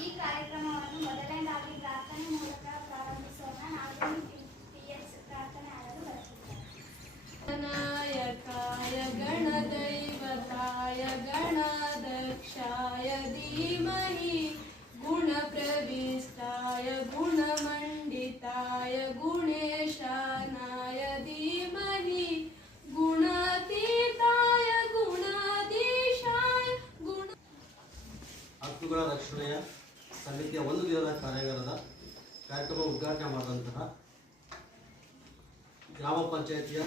ಈ ಕಾರ್ಯಕ್ರಮವನ್ನು ಮೊದಲನೇದಾಗಿ ಪ್ರಾರ್ಥನೆ ಮೂಲಕ ಪ್ರಾರಂಭಿಸೋಣ ನಾಗೇಂದ್ರ ಪಿಎಸ್ ಪ್ರಾರ್ಥನೆ ಆಡಲು ಬರುತ್ತಿದ್ದಾರೆ नायकाय गणदैवताय गणाध्यक्षाय धीमहि गुणप्रविष्टाय गुणमण्डिताय गुणेशानाय धीमहि गुणातीताय गुणाधीशाय गुण ಹಕ್ಕುಗಳ ರಕ್ಷಣೆಯ ಸಮಿತಿಯ ಒಂದು ದಿನದ ಕಾರ್ಯಾಗಾರದ ಕಾರ್ಯಕ್ರಮ ಉದ್ಘಾಟನೆ ಮಾಡಿದಂತಹ ಗ್ರಾಮ ಪಂಚಾಯಿತಿಯ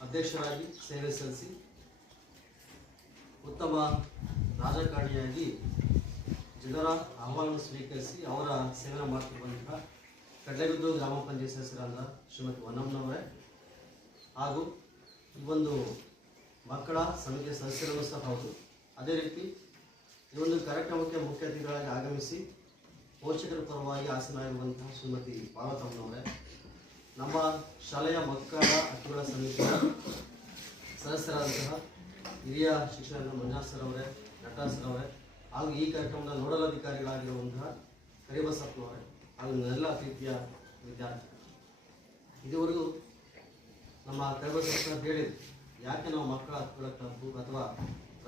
ಅಧ್ಯಕ್ಷರಾಗಿ ಸೇವೆ ಸಲ್ಲಿಸಿ ಉತ್ತಮ ರಾಜಕಾರಣಿಯಾಗಿ ಜನರ ಆಹ್ವಾನವನ್ನು ಸ್ವೀಕರಿಸಿ ಅವರ ಸೇವನೆ ಮಾಡ್ತಿರುವಂತಹ ಕಡಲೆಗುದ್ದು ಗ್ರಾಮ ಪಂಚಾಯತ್ ಸದಸ್ಯರಾದ ಶ್ರೀಮತಿ ವನಮ್ಮನವರೇ ಹಾಗೂ ಈ ಒಂದು ಮಕ್ಕಳ ಸಮಿತಿಯ ಸದಸ್ಯರನ್ನು ಸಹ ಹೌದು. ಅದೇ ರೀತಿ ಈ ಒಂದು ಕಾರ್ಯಕ್ರಮಕ್ಕೆ ಮುಖ್ಯ ಅತಿಥಿಗಳಾಗಿ ಆಗಮಿಸಿ ಪೋಷಕರ ಪರವಾಗಿ ಆಸನಾಗಿರುವಂತಹ ಶ್ರೀಮತಿ ಪಾರ್ವತಮ್ಮನವರೇ, ನಮ್ಮ ಶಾಲೆಯ ಮಕ್ಕಳ ಹಕ್ಕುಗಳ ಸಮಿತಿಯ ಸದಸ್ಯರಾದಂತಹ ಹಿರಿಯ ಶಿಕ್ಷಕರ ಮಂಜಾಸ್ ಸರ್ ಅವರೇ, ನಟಾ ಸರ್ ಅವರೇ, ಹಾಗೂ ಈ ಕಾರ್ಯಕ್ರಮದ ನೋಡಲ್ ಅಧಿಕಾರಿಗಳಾಗಿರುವಂತಹ ಕರಿಬಸಪ್ಪನವರೇ, ಹಾಗೂ ಎಲ್ಲ ಅತಿಥಿಯ ವಿದ್ಯಾರ್ಥಿಗಳು. ಇದುವರೆಗೂ ನಮ್ಮ ಕರಿಬಸಪ್ಪ ಹೇಳಿದ್ರು ಯಾಕೆ ನಾವು ಮಕ್ಕಳ ಹಕ್ಕುಗಳ ಕ್ಲಬ್ಬು ಅಥವಾ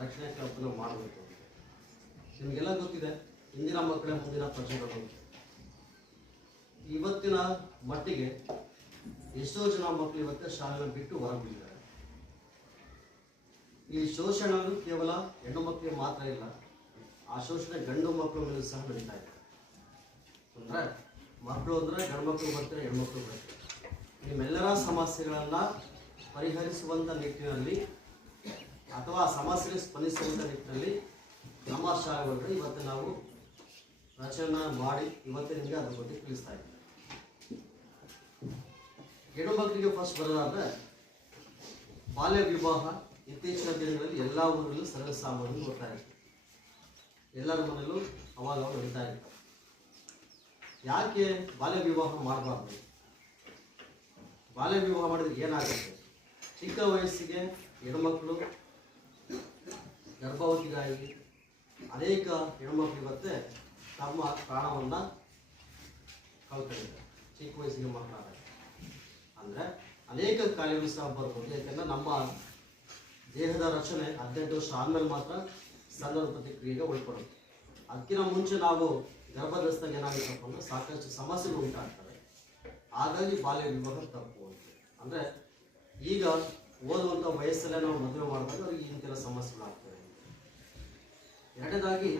ರಕ್ಷಣೆ ಕ್ಲಬ್ಬನ್ನು ಮಾಡಬೇಕು? ನಿಮಗೆಲ್ಲ ಗೊತ್ತಿದೆ, ಇಂದಿನ ಮಕ್ಕಳೇ ಮುಂದಿನ ಪ್ರಜೆಗಳು. ಇವತ್ತಿನ ಮಟ್ಟಿಗೆ ಎಷ್ಟೋ ಜನ ಮಕ್ಕಳು ಇವತ್ತು ಶಾಲೆಗಳು ಬಿಟ್ಟು ಹೊರಬಿಟ್ಟಿದ್ದಾರೆ ಈ ಶೋಷಣೆ ಕೇವಲ ಹೆಣ್ಣು ಮಕ್ಕಳಿಗೆ ಮಾತ್ರ ಇಲ್ಲ, ಆ ಶೋಷಣೆ ಗಂಡು ಮಕ್ಕಳ ಮೇಲೆ ಸಹ ನಡೀತಾ ಇದೆ. ಅಂದರೆ ಮಕ್ಕಳು ಅಂದ್ರೆ ಗಂಡು ಮಕ್ಕಳು ಬರ್ತಾರೆ ಹೆಣ್ಮಕ್ಳು ಬರ್ತಾರೆ. ನಿಮ್ಮೆಲ್ಲರ ಸಮಸ್ಯೆಗಳನ್ನ ಪರಿಹರಿಸುವಂತ ನಿಟ್ಟಿನಲ್ಲಿ ಅಥವಾ ಸಮಸ್ಯೆಗೆ ಸ್ಪಂದಿಸುವಂತ ನಿಟ್ಟಿನಲ್ಲಿ ನಮ್ಮ ಶಾಲೆಗಳು ಇವತ್ತು ನಾವು ರಚನೆ ಮಾಡಿ ಇವತ್ತು ನಿಮಗೆ ಅದ್ರ ಬಗ್ಗೆ ತಿಳಿಸ್ತಾ ಇದ್ದೀವಿ ಹೆಣ್ಣು ಮಕ್ಕಳಿಗೆ ಫಸ್ಟ್ ಬರೋದಾದ್ರೆ ಬಾಲ್ಯ ವಿವಾಹ ಇತ್ತೀಚಿನ ದಿನಗಳಲ್ಲಿ ಎಲ್ಲ ಊರಲ್ಲೂ ಸರಳ ಸಾಮಾನ್ಯ ಇರ್ತದೆ ಎಲ್ಲರ ಮನೆಯಲ್ಲೂ ಅವಾಗ ಅವಾಗ ನಡೀತಾ ಇರ್ತಾರೆ ಯಾಕೆ ಬಾಲ್ಯ ವಿವಾಹ ಮಾಡಬಾರ್ದು? ಬಾಲ್ಯ ವಿವಾಹ ಮಾಡಿದ್ರೆ ಏನಾಗುತ್ತೆ? ಚಿಕ್ಕ ವಯಸ್ಸಿಗೆ ಹೆಣ್ಮಕ್ಳು ಗರ್ಭವತಿಗಾಗಿ ಅನೇಕ ಹೆಣ್ಮಕ್ಳು ಇವತ್ತೆ ತಮ್ಮ ಪ್ರಾಣವನ್ನ ಕಳ್ಕೊಂಡಿದ್ದಾರೆ. ಚಿಕ್ಕ ಮಕ್ಕಳಾದಾಗ. ಅಂದ್ರೆ ಅನೇಕ ಕಾಯಿಲೆಗಳು ಸಹ ಬರ್ಬೋದು. ಯಾಕಂದ್ರೆ ನಮ್ಮ ದೇಹದ ರಚನೆ ಹದಿನೆಂಟು ವರ್ಷ ಆದಮೇಲೆ ಮಾತ್ರ ಸಂದರ್ಭ ಪ್ರತಿಕ್ರಿಯೆಗೆ ಒಳಪಡುತ್ತೆ. ಅದಕ್ಕಿಂತ ಮುಂಚೆ ನಾವು ಗರ್ಭದಸ್ತಾಗ ಏನಾಗುತ್ತಪ್ಪ ಅಂದ್ರೆ ಸಾಕಷ್ಟು ಸಮಸ್ಯೆಗಳು ಉಂಟಾಗ್ತವೆ. ಹಾಗಾಗಿ ಬಾಲ್ಯ ವಿವಾಹ ತಪ್ಪು ಅಂತ. ಅಂದ್ರೆ ಈಗ ಓದುವಂಥ ವಯಸ್ಸಲ್ಲೇ ನಾವು ಮದುವೆ ಮಾಡಿದಾಗ ಅವ್ರಿಗೆ ಇಂತೆಲ್ಲ ಸಮಸ್ಯೆಗಳಾಗ್ತವೆ. ಎರಡನೇದಾಗಿ,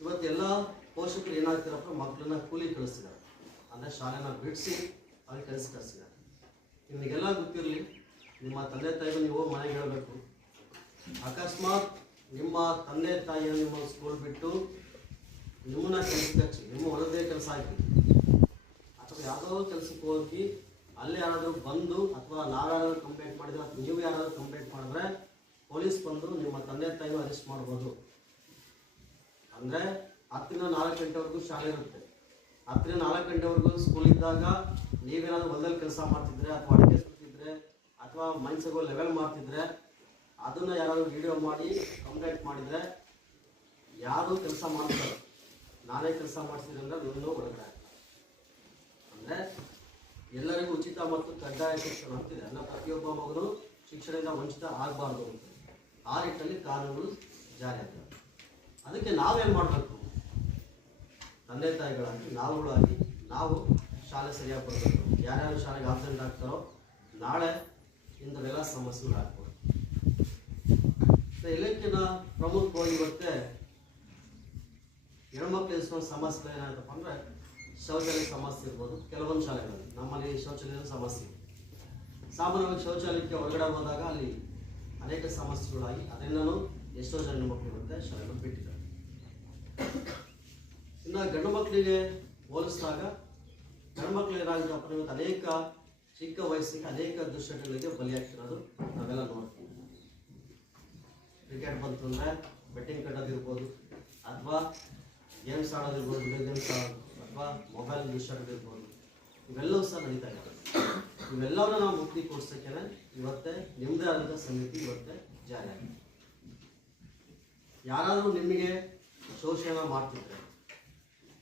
ಇವತ್ತೆಲ್ಲ ಪೋಷಕರು ಏನಾಗ್ತಾರಪ್ಪ? ಮಕ್ಕಳನ್ನ ಕೂಲಿ ಕಳಿಸ್ತಿದ್ದಾರೆ. ಅಂದರೆ ಶಾಲೆನ ಬಿಡಿಸಿ ಅವ್ರಿಗೆ ಕೆಲಸ ಕಳಿಸ್ತಿದ್ದಾರೆ. ನಿಮಗೆಲ್ಲ ಗೊತ್ತಿರಲಿ, ನಿಮ್ಮ ತಂದೆ ತಾಯಿಗೂ ನೀವು ಮನೆಗೆ ಹೇಳಬೇಕು. ಅಕಸ್ಮಾತ್ ನಿಮ್ಮ ತಂದೆ ತಾಯಿಯ ನಿಮ್ಮ ಸ್ಕೂಲ್ ಬಿಟ್ಟು ನಿಮ್ಮನ್ನ ಕೆಲಸ ಹಚ್ಚಿ ನಿಮ್ಮ ಹೊಲದೇ ಕೆಲಸ ಹಾಕಿ. ಅಥವಾ ಯಾವುದೋ ಕೆಲಸಕ್ಕೆ ಹೋಗಿ, ಅಲ್ಲಿ ಯಾರಾದರೂ ಬಂದು ಅಥವಾ ನಾವ್ಯಾರಾದ್ರೂ ಕಂಪ್ಲೇಂಟ್ ಮಾಡಿದ್ರೆ ನೀವು ಯಾರಾದರೂ ಕಂಪ್ಲೇಂಟ್ ಮಾಡಿದ್ರೆ ಪೊಲೀಸ್ ಬಂದು ನಿಮ್ಮ ತಂದೆ ತಾಯಿನೂ ಅರೆಸ್ಟ್ ಮಾಡ್ಬೋದು. ಅಂದರೆ ಹತ್ತಿನ ನಾಲ್ಕು ಗಂಟೆವರೆಗೂ ಶಾಲೆ ಇರುತ್ತೆ. ಹತ್ತರಿಂದ ನಾಲ್ಕು ಗಂಟೆವರೆಗೂ ಸ್ಕೂಲ್ ಇದ್ದಾಗ ನೀವೇನಾದ್ರು ಹೊಲದಲ್ಲಿ ಕೆಲಸ ಮಾಡ್ತಿದ್ರೆ ಅಥವಾ ಅಡುಗೆ ಸುತ್ತಿದ್ರೆ ಅಥವಾ ಮನ್ಸಿಗೆ ಲೆವೆಲ್ ಮಾಡ್ತಿದ್ರೆ, ಅದನ್ನ ಯಾರಾದರೂ ವಿಡಿಯೋ ಮಾಡಿ ಕಂಪ್ಲೇಂಟ್ ಮಾಡಿದ್ರೆ ಯಾರು ಕೆಲಸ ಮಾಡ್ತಾರೆ ನಾನೇ ಕೆಲಸ ಮಾಡಿಸಿದ್ರೆ ಅಂದ್ರೆ ನೀವು ಒಳಗಡೆ ಅಂದ್ರೆ ಎಲ್ಲರಿಗೂ ಉಚಿತ ಮತ್ತು ಕಡ್ಡಾಯ ಶಿಕ್ಷಣ ಅಂತಿದೆ. ಅಂದ್ರೆ ಪ್ರತಿಯೊಬ್ಬ ಮಗನು ಶಿಕ್ಷಣದಿಂದ ವಂಚಿತ ಆಗಬಾರ್ದು ಅಂತ. ಆ ನಿಟ್ಟಿನಲ್ಲಿ ಕಾನೂನುಗಳು ಜಾರಿ ಆಗ್ತವೆ. ಅದಕ್ಕೆ ನಾವೇನು ಮಾಡಬೇಕು? ತಂದೆ ತಾಯಿಗಳಾಗಿ, ನಾವುಗಳಾಗಿ ನಾವು ಶಾಲೆ ಸರಿಯಾಗಿ ಬರಬೇಕು. ಯಾರ್ಯಾರು ಶಾಲೆಗೆ ಆಬ್ಸೆಂಟ್ ಆಗ್ತಾರೋ ನಾಳೆ ಇಂಥವೆಲ್ಲ ಸಮಸ್ಯೆಗಳು ಆಗ್ಬೋದು. ಇಲಾಖೆನ ಪ್ರಮುಖವಾಗಿ ಇವತ್ತೆ ಹೆಣ್ಮಕ್ಳು ಎಷ್ಟೊಂದು ಸಮಸ್ಯೆ ಏನಾಯ್ತಪ್ಪ ಅಂದರೆ ಶೌಚಾಲಯ ಸಮಸ್ಯೆ ಇರ್ಬೋದು. ಕೆಲವೊಂದು ಶಾಲೆಗಳಲ್ಲಿ ನಮ್ಮಲ್ಲಿ ಶೌಚಾಲಯದ ಸಮಸ್ಯೆ. ಸಾಮಾನ್ಯವಾಗಿ ಶೌಚಾಲಯಕ್ಕೆ ಹೊರಗಡೆ ಹೋದಾಗ ಅಲ್ಲಿ ಅನೇಕ ಸಮಸ್ಯೆಗಳಾಗಿ ಅದರಿಂದನೂ ಎಷ್ಟೋ ಜನ ಮಕ್ಕಳು ಮತ್ತೆ ಶಾಲೆಗಳು ಬಿಟ್ಟಿದ್ದಾರೆ. ಇನ್ನು ಗಂಡು ಮಕ್ಕಳಿಗೆ ಹೋಲಿಸಿದಾಗ ಗಂಡು ಮಕ್ಕಳು ಏನಾಗಿರೋ ಇವತ್ತು ಅನೇಕ ಚಿಕ್ಕ ವಯಸ್ಸಿಗೆ ಅನೇಕ ದುಶ್ಚಟಗಳಿಗೆ ಬಲಿಯಾಗ್ತಿರೋದು ನಾವೆಲ್ಲ ನೋಡ್ತೀವಿ. ಕ್ರಿಕೆಟ್ ಬಂತು ಅಂದರೆ ಬೆಟ್ಟಿಂಗ್ ಕಟ್ಟೋದಿರ್ಬೋದು, ಅಥವಾ ಗೇಮ್ಸ್ ಆಡೋದಿರ್ಬೋದು ವಿಡಿಯೋ ಗೇಮ್ಸ್ ಆಡೋದು, ಅಥವಾ ಮೊಬೈಲ್ ದುಶ್ಚಟಗಳಿರ್ಬೋದು ಇವೆಲ್ಲವೂ ಸಹ ನಡೀತಾ ಇರ್ತದೆ ಇವೆಲ್ಲವನ್ನ ನಾವು ಮುಕ್ತಿ ಕೊಡ್ಸಕ್ಕೆ ಇವತ್ತೇ ನಿಮ್ಮದೇ ಆದಂಥ ಸಮಿತಿ ಇವತ್ತೇ ಜಾರಿ ಆಗಿದೆ. ಯಾರಾದರೂ ನಿಮಗೆ ಶೋಷಣೆ ಮಾಡ್ತಿದ್ರೆ,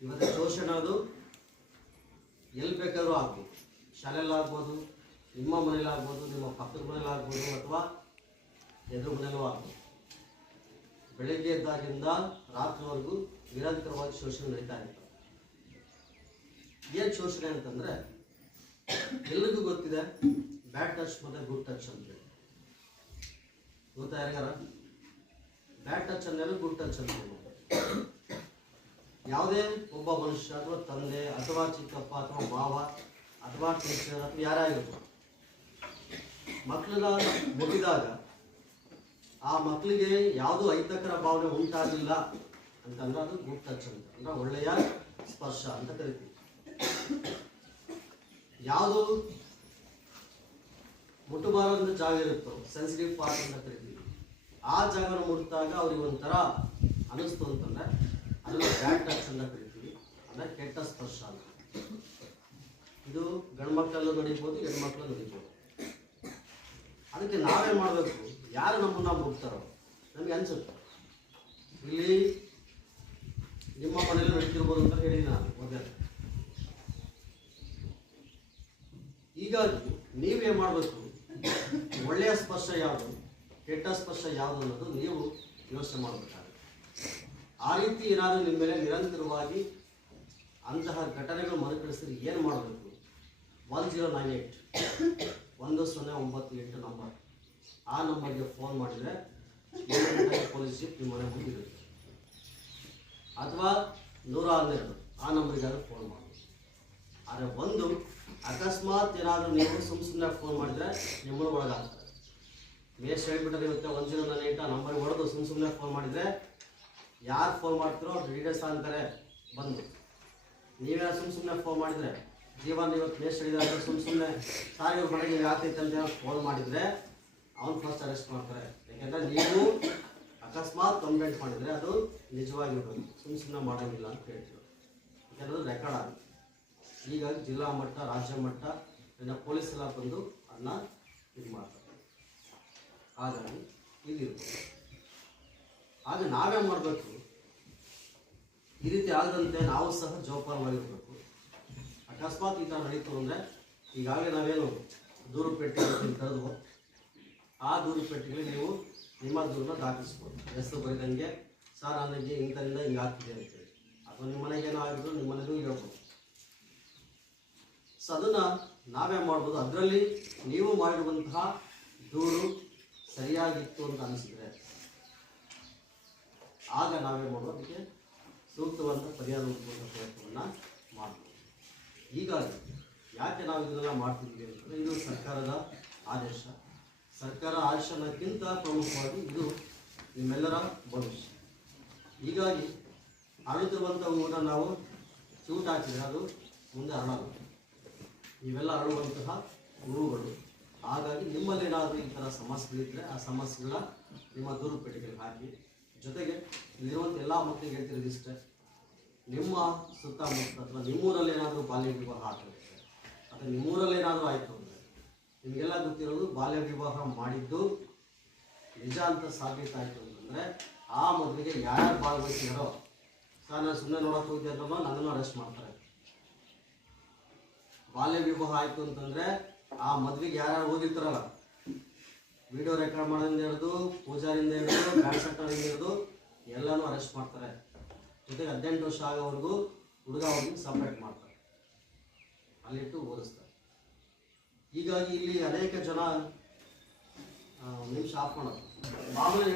ಇವತ್ತು ಶೋಷಣೆ ಅದು ಎಲ್ಲಿ ಬೇಕಾದರೂ ಆಗ್ಬೋದು. ಶಾಲೆಯಲ್ಲಾಗ್ಬೋದು ನಿಮ್ಮ ಮನೇಲಾಗ್ಬೋದು ನಿಮ್ಮ ಪಕ್ಕದ ಮನೇಲಾಗ್ಬೋದು ಅಥವಾ ಎದುರು ಮನೇಲೂ ಆಗ್ಬೋದು. ಬೆಳಗ್ಗೆ ಎದ್ದಾಗಿಂದ ರಾತ್ರಿವರೆಗೂ ನಿರಂತರವಾಗಿ ಶೋಷಣೆ ನಡೀತಾ ಇರ್ತದೆ ಏನು ಶೋಷಣೆ ಅಂತಂದ್ರೆ ಎಲ್ರಿಗೂ ಗೊತ್ತಿದೆ ಬ್ಯಾಟ್ ಟಚ್ ಮತ್ತೆ ಗುಡ್ ಟಚ್ ಅಂತ ಗೊತ್ತಾ ಯಾರಿಗಾರ? ಬ್ಯಾಡ್ ಟಚ್ ಅಂದ ಗುಡ್ ಟಚ್ ಅಂತ ಯಾವುದೇ ಒಬ್ಬ ಮನುಷ್ಯ ಅಥವಾ ತಂದೆ ಅಥವಾ ಚಿಕ್ಕಪ್ಪ ಅಥವಾ ಭಾವ ಅಥವಾ ಟೀಚರ್ ಅಥವಾ ಯಾರೇ ಆಗಿರ್ಬೋದು ಮಕ್ಕಳನ್ನ ಮುಟ್ಟಿದಾಗ ಆ ಮಕ್ಕಳಿಗೆ ಯಾವುದು ಐತಕರ ಭಾವನೆ ಉಂಟಾಗಲಿಲ್ಲ ಅಂತಂದ್ರೆ ಅದು ಗುಡ್ ಟಚ್ ಅಂತ. ಅಂದ್ರೆ ಒಳ್ಳೆಯ ಸ್ಪರ್ಶ ಅಂತ ಕರಿತೀವಿ. ಯಾವುದು ಮುಟ್ಟಬಾರದ ಜಾಗ ಇರುತ್ತೋ ಸೆನ್ಸಿಟಿವ್ ಪಾರ್ಟ್ ಅಂತ ಕರಿತೀವಿ. ಆ ಜಾಗನ ಮುಟ್ಟಿದಾಗ ಅವ್ರಿಗೆ ಒಂಥರ ಅನಿಸ್ತು ಅಂತಂದ್ರೆ ಅದನ್ನ ಬ್ಯಾಡ್ ಟಚ್ ಅಂತ ಕರಿತೀವಿ. ಅಂದ್ರೆ ಕೆಟ್ಟ ಸ್ಪರ್ಶ ಅಂತ. ಇದು ಗಂಡು ಮಕ್ಕಳಲ್ಲೂ ನಡೀಬೋದು ಹೆಣ್ಮಕ್ಳಲ್ಲೂ ನಡೀಬೋದು. ಅದಕ್ಕೆ ನಾವೇನ್ ಮಾಡಬೇಕು? ಯಾರು ನಮ್ಮನ್ನ ಮುಟ್ತಾರೋ? ನಮಗೆ ಅನ್ಸುತ್ತೆ. ಇಲ್ಲಿ ನಿಮ್ಮ ಮನೇಲಿ ನಡೀತಿರ್ಬೋದು ಅಂತ ಹೇಳಿ ನಾನು ಮೊದಲೇ. ಹೀಗಾಗಿ ನೀವೇನ್ ಮಾಡಬೇಕು? ಒಳ್ಳೆಯ ಸ್ಪರ್ಶ ಯಾವುದು? ಕೆಟ್ಟ ಸ್ಪರ್ಶ ಯಾವುದು ಅನ್ನೋದು ನೀವು ಯೋಚನೆ ಮಾಡಬೇಕಾಗುತ್ತೆ. ಆ ರೀತಿ ಏನಾದರೂ ನಿಮ್ಮ ಮೇಲೆ ನಿರಂತರವಾಗಿ ಅಂತಹ ಘಟನೆಗಳು ಮರುಕಳಿಸಿದ್ರೆ ಏನು ಮಾಡಬೇಕು? ಒನ್ ಜೀರೋ ನೈನ್ ಏಯ್ಟ್ ಒಂದು ಸೊನ್ನೆ ಒಂಬತ್ತು ಎಂಟು ನಂಬರ್. ಆ ನಂಬರ್ಗೆ ಫೋನ್ ಮಾಡಿದರೆ ಪೊಲೀಸ್ ಜೀಪ್ ನಿಮ್ಮ ಮನೆ ಮುಂದಿರುತ್ತೆ ಅಥವಾ ನೂರ ಹನ್ನೆರಡು. ಆ ನಂಬರಿಗಾದ್ರೂ ಫೋನ್ ಮಾಡಿ. ಆದರೆ ಒಂದು ಅಕಸ್ಮಾತ್ ಏನಾದರೂ ನೀವು ಸುಮ್ಮ ಸುಮ್ಮನೆ ಫೋನ್ ಮಾಡಿದ್ರೆ ನಿಮ್ಮನ್ನು ಒಳಗಾಗ್ತಾರೆ. ಮೇಸ್ ಹೇಳ್ಬಿಟ್ರೆ ಇವತ್ತೆ ಒಂದು ಜೀರೋ ನನ್ನ ಏಟ್ ಆ ನಂಬರ್ಗೆ ಹೊಡೆದು ಸುಮ್ಮ ಸುಮ್ಮನೆ ಫೋನ್ ಮಾಡಿದರೆ ಯಾರು ಫೋನ್ ಮಾಡ್ತಾರೋ ಅವ್ರು ಡೀಟೇಲ್ಸ್ ಅಂತಾರೆ, ಬಂದು. ನೀವೇ ಸುಮ್ಮ ಸುಮ್ಮನೆ ಫೋನ್ ಮಾಡಿದರೆ, ಜೀವನ ಇವತ್ತು ಮೇಸ್ ಹೇಳಿದ್ರೆ ಸುಮ್ಮ ಸುಮ್ಮನೆ ಸಾರಿ ಇವ್ರ ಮನೆಗೆ ಆಗ್ತೈತೆ ಅಂತ ಫೋನ್ ಮಾಡಿದರೆ ಅವ್ನು ಫಸ್ಟ್ ಅರೆಸ್ಟ್ ಮಾಡ್ತಾರೆ. ಯಾಕೆಂದರೆ ನೀವು ಅಕಸ್ಮಾತ್ ಕಂಪ್ಲೇಂಟ್ ಮಾಡಿದರೆ ಅದು ನಿಜವಾಗಿರ್ಬೋದು ಸುಮ್ಮ ಸುಮ್ಮನೆ ಮಾಡೋಂಗಿಲ್ಲ ಅಂತ ಹೇಳ್ತೀವಿ. ಯಾಕೆಂದ್ರೆ ರೆಕಾರ್ಡ್ ಆಗುತ್ತೆ. ಈಗ ಜಿಲ್ಲಾ ಮಟ್ಟ, ರಾಜ್ಯ ಮಟ್ಟ, ಇನ್ನು ಪೊಲೀಸ್ ಎಲ್ಲ ಬಂದು ಅದನ್ನ ಇದು ಮಾಡ್ತಾರೆ. ಹಾಗಾಗಿ ಇಲ್ಲಿರ್ಬೋದು ಆಗ ನಾವೇ ಮಾಡಬೇಕು? ಈ ರೀತಿ ಆಗದಂತೆ ನಾವು ಸಹ ಜವಾಬ್ದಾರವಾಗಿರ್ಬೇಕು ಅಕಸ್ಮಾತ್ ಈ ಥರ ನಡೀತು ಅಂದರೆ ಈಗಾಗಲೇ ನಾವೇನು ದೂರು ಪೆಟ್ಟಿಗೆ ಕರೆದು ಆ ದೂರು ಪೆಟ್ಟಿಗೆ ನೀವು ನಿಮ್ಮ ದೂರನ್ನ ದಾಖಲಿಸ್ಬೋದು. ಹೆಸರು ಬರೆದಂಗೆ, ಸರ್ ನನಗೆ ಇಂಥದಿಂದ ಹಿಂಗಾಗ್ತಿದೆ ಅಂತ ಅಂತೇಳಿ. ಅಥವಾ ನಿಮ್ಮ ಮನೆಗೆ ಏನೋ ಆಗಿದ್ರು ನಿಮ್ಮ ಮನೆಗೂ ಹೇಳ್ಬೋದು ಸೊ ಅದನ್ನು ನಾವೇ ಮಾಡ್ಬೋದು. ಅದರಲ್ಲಿ ನೀವು ಮಾಡಿರುವಂತಹ ದೂರು ಸರಿಯಾಗಿತ್ತು ಅಂತ ಅನಿಸಿದ್ರೆ ಆಗ ನಾವೇ ಮಾಡೋದು ಅದಕ್ಕೆ ಸೂಕ್ತವಾದ ಪರಿಹಾರ ಹುಡುಕುವಂಥ ಪ್ರಯತ್ನವನ್ನು ಮಾಡ್ಬೋದು. ಹೀಗಾಗಿ ಯಾಕೆ ನಾವು ಇದನ್ನೆಲ್ಲ ಮಾಡ್ತಿದ್ದೀವಿ ಅಂತಂದರೆ ಇದು ಸರ್ಕಾರದ ಆದೇಶ. ಸರ್ಕಾರ ಆದೇಶನಕ್ಕಿಂತ ಪ್ರಮುಖವಾಗಿ ಇದು ನಿಮ್ಮೆಲ್ಲರ ಭವಿಷ್ಯ. ಹೀಗಾಗಿ ಊರ ನಾವು ಚೂಟ್ ಹಾಕಿದರೆ ಅದು ಮುಂದೆ ಹರಳಲ್ಲ ಇವೆಲ್ಲ ಅರಳುವಂತಹ ಗುರುಗಳು. ಹಾಗಾಗಿ ನಿಮ್ಮಲ್ಲೇನಾದರೂ ಈ ಥರ ಸಮಸ್ಯೆಗಳಿದ್ದರೆ ಆ ಸಮಸ್ಯೆಗಳ ನಿಮ್ಮ ದೂರು ಪೆಟ್ಟಿಗೆಗೆ ಹಾಕಿ. ಜೊತೆಗೆ ಇಲ್ಲಿರುವಂಥ ಎಲ್ಲ ಮಕ್ಕಳಿಗೆ ಹೇಳ್ತಿರೋದಿಷ್ಟೇ ನಿಮ್ಮ ಸುತ್ತಮುತ್ತ ಅಥವಾ ನಿಮ್ಮೂರಲ್ಲಿ ಏನಾದರೂ ಬಾಲ್ಯ ವಿವಾಹ ಆಗಿರುತ್ತೆ ಅಥವಾ ನಿಮ್ಮೂರಲ್ಲಿ ಏನಾದರೂ ಆಯಿತು ಅಂದರೆ, ನಿಮಗೆಲ್ಲ ಗೊತ್ತಿರೋದು ಬಾಲ್ಯ ವಿವಾಹ ಮಾಡಿದ್ದು ನಿಜ ಅಂತ ಸಾಬೀತಾಯಿತು ಅಂತಂದರೆ ಆ ಮದುವೆಗೆ ಯಾರ್ಯಾರು ಭಾಗವಹಿಸಿದಾರೋ ಸರ್, ನಾನು ಸುಮ್ಮನೆ ನೋಡೋಕೆ ಹೋಗಿದ್ದೆ ಅಂತ ನನ್ನನ್ನು ಅರೆಸ್ಟ್ ಮಾಡ್ತಾರೆ. ಬಾಲ್ಯ ವಿವಾಹ ಆಯಿತು ಅಂತಂದರೆ ಆ ಮದ್ವೆಗೆ ಯಾರ್ಯಾರು ಓದಿರ್ತಾರಲ್ಲ ವಿಡಿಯೋ ರೆಕಾರ್ಡ್ ಮಾಡೋದಿಂದ ಹಿಡಿದು, ಪೂಜಾರಿಂದ ಹಿಡಿದು ಬ್ಯಾಂಡ್ ಹಿಡಿದು ಎಲ್ಲಾನು ಅರೆಸ್ಟ್ ಮಾಡ್ತಾರೆ. ಜೊತೆಗೆ ಹದಿನೆಂಟು ವರ್ಷ ಆಗೋವರೆಗೂ ಹುಡುಗ ಅವ್ರಿಗೆ ಸಪ್ರೇಟ್ ಮಾಡ್ತಾರೆ. ಅಲ್ಲಿಟ್ಟು ಓದಿಸ್ತಾರೆ ಹೀಗಾಗಿ ಇಲ್ಲಿ ಅನೇಕ ಜನ ನಿಮಿಷ ಆಫ್ ಮಾಮೂಲಿ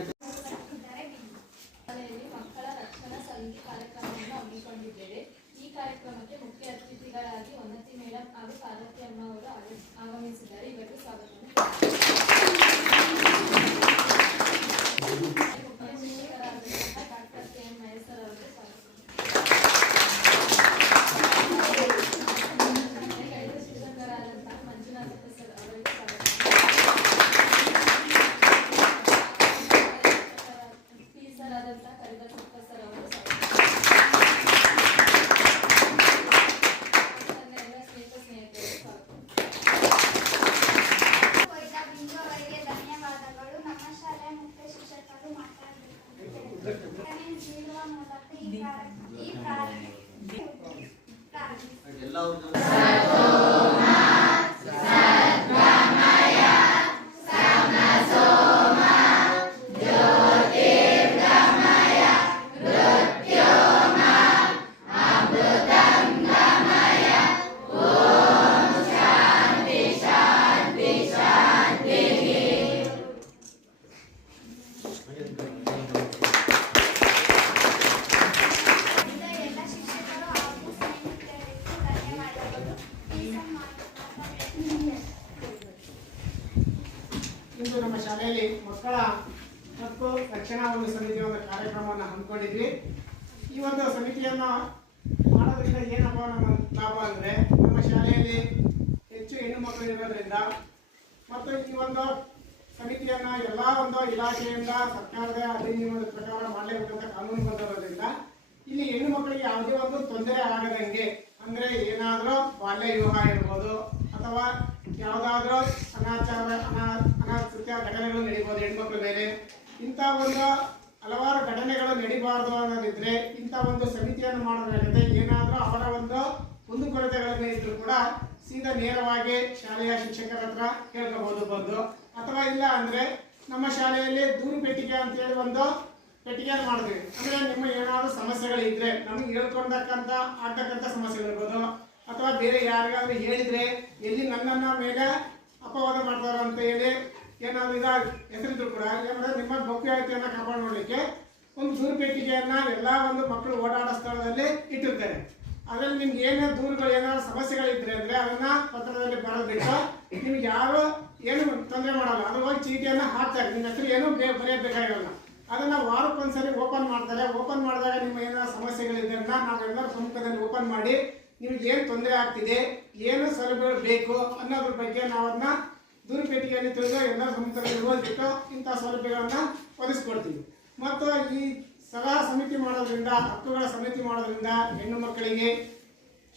স্বাগত Laudos. ಶಾಲೆಯಲ್ಲಿ ಮಕ್ಕಳ ಹಕ್ಕು ರಕ್ಷಣಾ ಒಂದು ಸಮಿತಿಯ ಒಂದು ಕಾರ್ಯಕ್ರಮವನ್ನು ಹಮ್ಮಿಕೊಂಡಿದ್ವಿ. ಈ ಒಂದು ಸಮಿತಿಯನ್ನು ಮಾಡೋದ್ರಿಂದ ಏನಪ್ಪ ನಮ್ಮ ಲಾಭ ಅಂದರೆ ನಮ್ಮ ಶಾಲೆಯಲ್ಲಿ ಹೆಚ್ಚು ಹೆಣ್ಣು ಮಕ್ಕಳು ಇರೋದ್ರಿಂದ ಮತ್ತು ಈ ಒಂದು ಸಮಿತಿಯನ್ನು ಎಲ್ಲ ಒಂದು ಇಲಾಖೆಯಿಂದ ಸರ್ಕಾರದ ಅಧಿನಿಯಮದ ಪ್ರಕಾರ ಮಾಡಲೇಬೇಕಂತ ಕಾನೂನು ಬಂದಿರೋದ್ರಿಂದ ಇಲ್ಲಿ ಹೆಣ್ಣು ಮಕ್ಕಳಿಗೆ ಯಾವುದೇ ಒಂದು ತೊಂದರೆ ಆಗದಂಗೆ ಅಂದರೆ ಏನಾದರೂ ಬಾಲ್ಯ ವಿವಾಹ ಇರ್ಬೋದು ಅಥವಾ ಯಾವುದಾದ್ರೂ ಅನಾಚಾರ ಅನಾ ಅನಾಸತ್ಯ ಘಟನೆಗಳು ನಡೀಬೋದು ಹೆಣ್ಮಕ್ಳ ಮೇಲೆ. ಇಂಥ ಒಂದು ಹಲವಾರು ಘಟನೆಗಳು ನಡೀಬಾರ್ದು ಅನ್ನೋದಿದ್ರೆ ಇಂಥ ಒಂದು ಸಮಿತಿಯನ್ನು ಮಾಡೋದಾಗುತ್ತೆ ಏನಾದರೂ ಅವರ ಒಂದು ಕುಂದುಕೊರತೆಗಳನ್ನು ಇದ್ರೂ ಕೂಡ ಸೀದಾ ನೇರವಾಗಿ ಶಾಲೆಯ ಶಿಕ್ಷಕರ ಹತ್ರ ಕೇಳ್ಕೋಬಹುದು ಬಂದು. ಅಥವಾ ಇಲ್ಲ ಅಂದ್ರೆ ನಮ್ಮ ಶಾಲೆಯಲ್ಲಿ ದೂರು ಪೆಟ್ಟಿಗೆ ಅಂತೇಳಿ ಒಂದು ಪೆಟ್ಟಿಗೆಯನ್ನು ಮಾಡಿದ್ವಿ ಅಂದ್ರೆ ನಿಮ್ಮ ಏನಾದರೂ ಸಮಸ್ಯೆಗಳಿದ್ರೆ ನಮಗೆ ಹೇಳ್ಕೊಂಡಕ್ಕಂತ ಆಗ್ತಕ್ಕಂಥ ಸಮಸ್ಯೆಗಳಿರ್ಬೋದು ಅಥವಾ ಬೇರೆ ಯಾರಿಗಾದ್ರೂ ಹೇಳಿದ್ರೆ ಎಲ್ಲಿ ನನ್ನನ್ನ ಮೇಲೆ ಅಪವಾದ ಮಾಡ್ತಾರ ಅಂತ ಹೇಳಿ ಏನಾದ್ರು ಇದಾಗ ಹೆಸರಿದ್ರು ಕೂಡ ಏನಂದ್ರೆ ನಿಮ್ಮ ಕಾಪಾಡ್ ಕಾಪಾಡ್ಕೊಳ್ಳಿಕ್ಕೆ ಒಂದು ದೂರು ಪೆಟ್ಟಿಗೆಯನ್ನ ಎಲ್ಲಾ ಒಂದು ಮಕ್ಕಳು ಓಡಾಡೋ ಸ್ಥಳದಲ್ಲಿ ಇಟ್ಟಿರ್ತಾರೆ. ಅದ್ರಲ್ಲಿ ನಿಮ್ಗೆ ಏನೇ ದೂರುಗಳು, ಏನಾದ್ರು ಸಮಸ್ಯೆಗಳಿದ್ರೆ ಅಂದರೆ ಅದನ್ನ ಪತ್ರದಲ್ಲಿ ಬರೋದಿಟ್ಟು ನಿಮ್ಗೆ ಯಾರು ಏನು ತೊಂದರೆ ಮಾಡಲ್ಲ, ಅದ್ರ ಹೋಗಿ ಚೀಟಿಯನ್ನ ಹಾಕ್ತಾರೆ. ನಿಮ್ಮ ಹೆಸರು ಏನು ಬೇ ಬರೆಯಬೇಕಾಗಿರಲ್ಲ. ಅದನ್ನ ವಾರಕ್ಕೊಂದ್ಸರಿ ಓಪನ್ ಮಾಡ್ತಾರೆ. ಓಪನ್ ಮಾಡಿದಾಗ ನಿಮ್ಮ ಏನಾದ್ರು ಅಂತ ನಾವೆಲ್ಲರ ಸಮ್ಮುಖದಲ್ಲಿ ಓಪನ್ ಮಾಡಿ ನಿಮ್ಗೆ ಏನು ತೊಂದರೆ ಆಗ್ತಿದೆ, ಏನು ಸೌಲಭ್ಯಗಳು ಬೇಕು ಅನ್ನೋದ್ರ ಬಗ್ಗೆ ನಾವು ಅದನ್ನ ದೂರು ಪೆಟ್ಟಿಗೆಯಲ್ಲಿ ಎಲ್ಲ ಸಮ್ಮುಖದಲ್ಲಿ ಓದ್ಬಿಟ್ಟು ಇಂಥ ಸೌಲಭ್ಯಗಳನ್ನ ಒದಗಿಸ್ಕೊಡ್ತೀವಿ. ಮತ್ತು ಈ ಸಲಹಾ ಸಮಿತಿ ಮಾಡೋದ್ರಿಂದ, ಹಕ್ಕುಗಳ ಸಮಿತಿ ಮಾಡೋದ್ರಿಂದ ಹೆಣ್ಣು ಮಕ್ಕಳಿಗೆ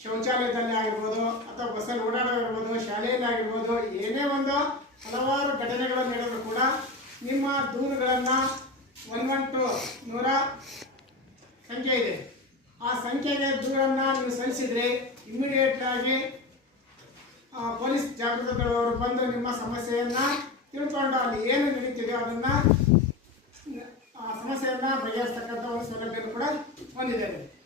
ಶೌಚಾಲಯದಲ್ಲಿ ಆಗಿರ್ಬೋದು ಅಥವಾ ಬಸ್ಸಲ್ಲಿ ಓಡಾಡೋದಿರ್ಬೋದು ಶಾಲೆಯಲ್ಲಿ ಆಗಿರ್ಬೋದು, ಏನೇ ಒಂದು ಹಲವಾರು ಘಟನೆಗಳನ್ನು ನಡೆದರೂ ಕೂಡ ನಿಮ್ಮ ದೂರುಗಳನ್ನು ಒನ್ ಒನ್ ಟು ನೂರ ಸಂಖ್ಯೆ ಇದೆ. ಆ ಸಂಖ್ಯೆಗೆ ದೂರನ್ನು ನೀವು ಸಲ್ಲಿಸಿದ್ರೆ ಇಮಿಡಿಯೇಟ್ ಆಗಿ ಪೊಲೀಸ್ ಜಾಗೃತಗಳವರು ಬಂದು ನಿಮ್ಮ ಸಮಸ್ಯೆಯನ್ನು ತಿಳ್ಕೊಂಡು ಅಲ್ಲಿ ಏನು ನಡೀತಿದೆ ಅದನ್ನ, ಆ, ಸಮಸ್ಯೆಯನ್ನು ಬಗೆಹರಿಸ್ತಕ್ಕಂಥ ಒಂದು ಸೌಲಭ್ಯ ಕೂಡ ಹೊಂದಿದ್ದೇವೆ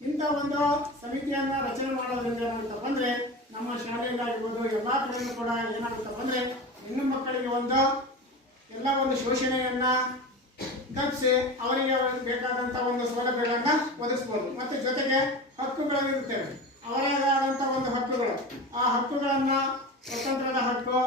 ಇಂಥ ಒಂದು ಸಮಿತಿಯನ್ನ ರಚನೆ ಮಾಡೋದ್ರಿಂದ ಏನಾಗುತ್ತಪ್ಪ ಬಂದರೆ, ನಮ್ಮ ಶಾಲೆಯಲ್ಲಾಗಿರ್ಬೋದು ಎಲ್ಲ ಕಡೆಯಲ್ಲೂ ಕೂಡ ಏನಾಗುತ್ತಪ್ಪ ಬಂದ್ರೆ, ಹೆಣ್ಣು ಮಕ್ಕಳಿಗೆ ಒಂದು ಎಲ್ಲ ಒಂದು ಶೋಷಣೆಯನ್ನ ತಪ್ಪಿಸಿ ಅವರಿಗೆ ಬೇಕಾದಂಥ ಒಂದು ಸೌಲಭ್ಯಗಳನ್ನು ಒದಗಿಸ್ಬೋದು. ಮತ್ತೆ ಜೊತೆಗೆ ಹಕ್ಕುಗಳು ಇರುತ್ತವೆ ಅವರೇ ಆದಂತ ಒಂದು ಹಕ್ಕುಗಳು ಆ ಹಕ್ಕುಗಳನ್ನ ಸ್ವತಂತ್ರದ ಹಕ್ಕು